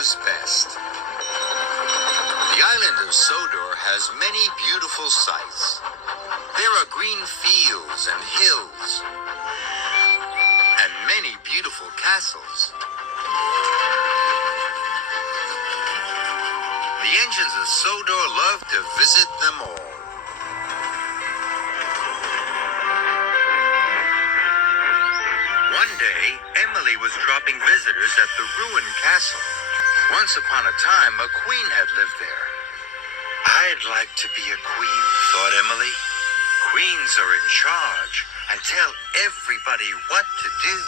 knows best. The island of Sodor has many beautiful sights. There are green fields and hills, and many beautiful castles. The engines of Sodor love to visit them all. One day, Emily was dropping visitors at the ruined castle. Once upon a time, a queen had lived there. I'd like to be a queen, thought Emily. Queens are in charge and tell everybody what to do.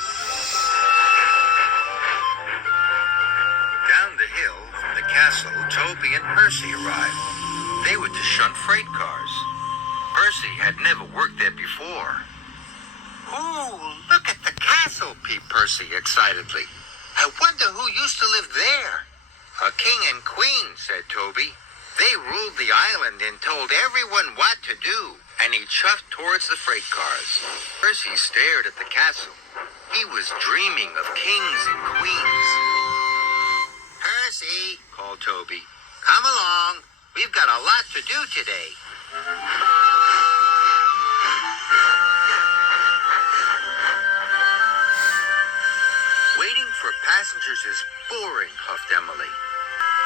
Down the hill from the castle, Toby and Percy arrived. They were to shunt freight cars. Percy had never worked there before. "Ooh, look at the castle," peeped Percy excitedly. "I wonder who used to live there." "A king and queen," said Toby. "They ruled the island and told everyone what to do." And he chuffed towards the freight cars. Percy stared at the castle. He was dreaming of kings and queens. "Percy," called Toby, "come along. We've got a lot to do today." Waiting for passengers is boring, huffed Emily.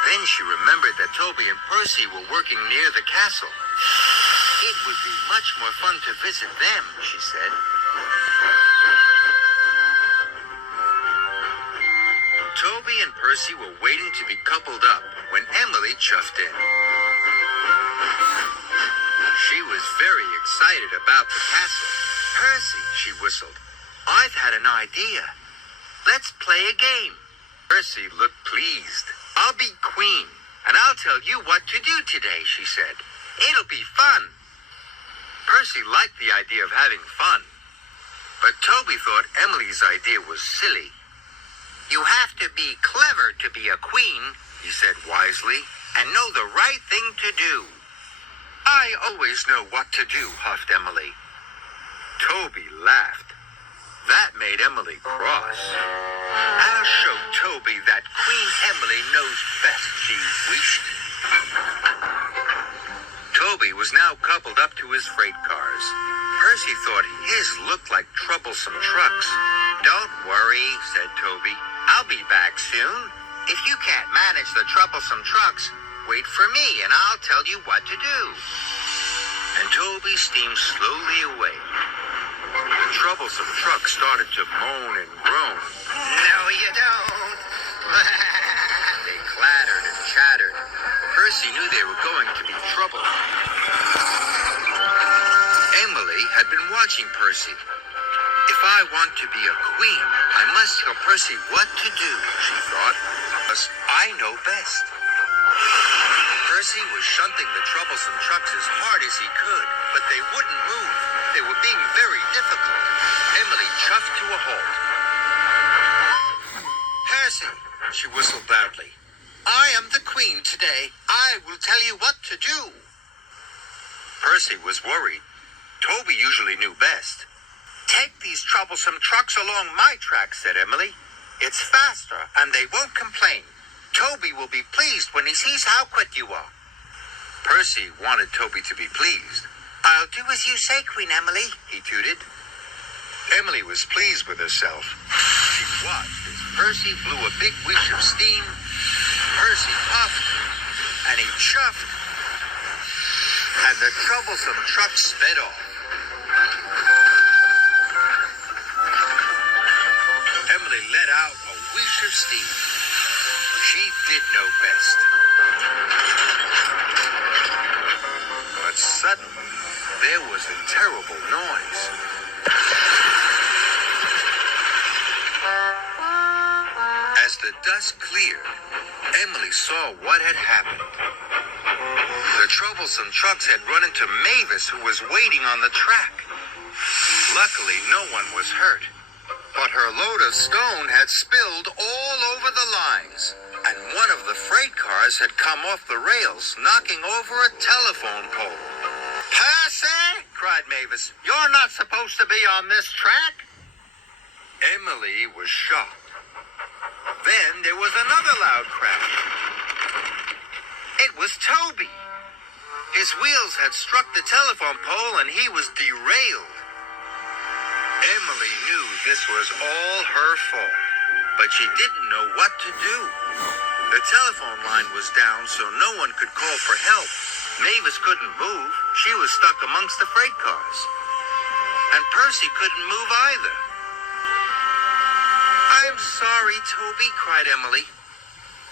Then she remembered that Toby and Percy were working near the castle. "It would be much more fun to visit them," she said. Toby and Percy were waiting to be coupled up when Emily chuffed in. She was very excited about the castle. "Percy," she whistled, "I've had an idea. Let's play a game." Percy looked pleased. "I'll be queen, and I'll tell you what to do today," she said. "It'll be fun." Percy liked the idea of having fun, but Toby thought Emily's idea was silly. "You have to be clever to be a queen," he said wisely, "and know the right thing to do." "I always know what to do," huffed Emily. Toby laughed. That made Emily cross. "I'll show Toby that Queen Emily knows best," she wished. Toby was now coupled up to his freight cars. Percy thought his looked like troublesome trucks. "Don't worry," said Toby. "I'll be back soon. If you can't manage the troublesome trucks, wait for me and I'll tell you what to do." And Toby steamed slowly away. The troublesome truck started to moan and groan. "No, you don't." They clattered and chattered. Percy knew they were going to be trouble. Emily had been watching Percy. "If I want to be a queen, I must tell Percy what to do," she thought, "because I know best." Percy was shunting the troublesome trucks as hard as he could, but they wouldn't move. They were being very difficult. Emily chuffed to a halt. "Percy," she whistled loudly, "I am the queen today. I will tell you what to do." Percy was worried. Toby usually knew best. "Take these troublesome trucks along my track," said Emily. "It's faster, and they won't complain. Toby will be pleased when he sees how quick you are." Percy wanted Toby to be pleased. "I'll do as you say, Queen Emily," he tooted. Emily was pleased with herself. She watched as Percy blew a big whoosh of steam. Percy puffed, and he chuffed, and the troublesome truck sped off. Emily let out a whoosh of steam. She did know best. But suddenly, there was a terrible noise. As the dust cleared, Emily saw what had happened. The troublesome trucks had run into Mavis, who was waiting on the track. Luckily, no one was hurt, but her load of stone had spilled all over the lines, and one of the freight cars had come off the rails, knocking over a telephone pole. "Percy!" cried Mavis. "You're not supposed to be on this track." Emily was shocked. Then there was another loud crash. It was Toby. His wheels had struck the telephone pole and he was derailed. Emily knew this was all her fault, but she didn't know what to do. The telephone line was down, so no one could call for help. Mavis couldn't move. She was stuck amongst the freight cars. And Percy couldn't move either. "I'm sorry, Toby," cried Emily.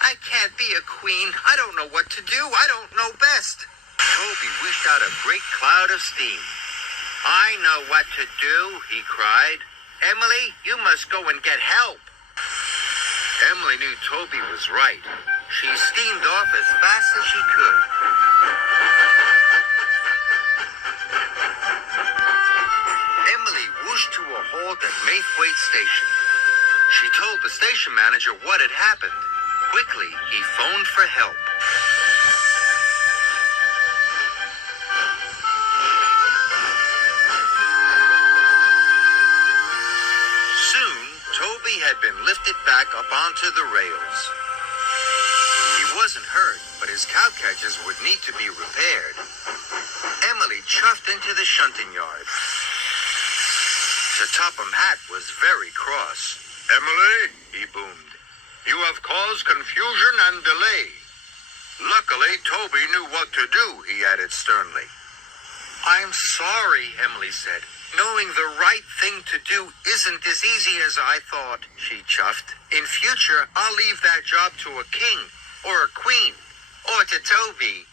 "I can't be a queen. I don't know what to do. I don't know best." Toby wished out a great cloud of steam. "I know what to do," he cried. "Emily, you must go and get help." Emily knew Toby was right. She steamed off as fast as she could. Emily whooshed to a halt at Maithwaite Station. She told the station manager what had happened. Quickly, he phoned for help. Soon, Toby had been lifted back up onto the rails. He wasn't hurt, but his cow catchers would need to be repaired. Emily chuffed into the shunting yard. Sir Topham Hatt was very cross. "Emily," he boomed, "you have caused confusion and delay." Luckily, Toby knew what to do, he added sternly. "I'm sorry," Emily said. "Knowing the right thing to do isn't as easy as I thought," she chuffed. "In future, I'll leave that job to a king, or a queen, or to Toby."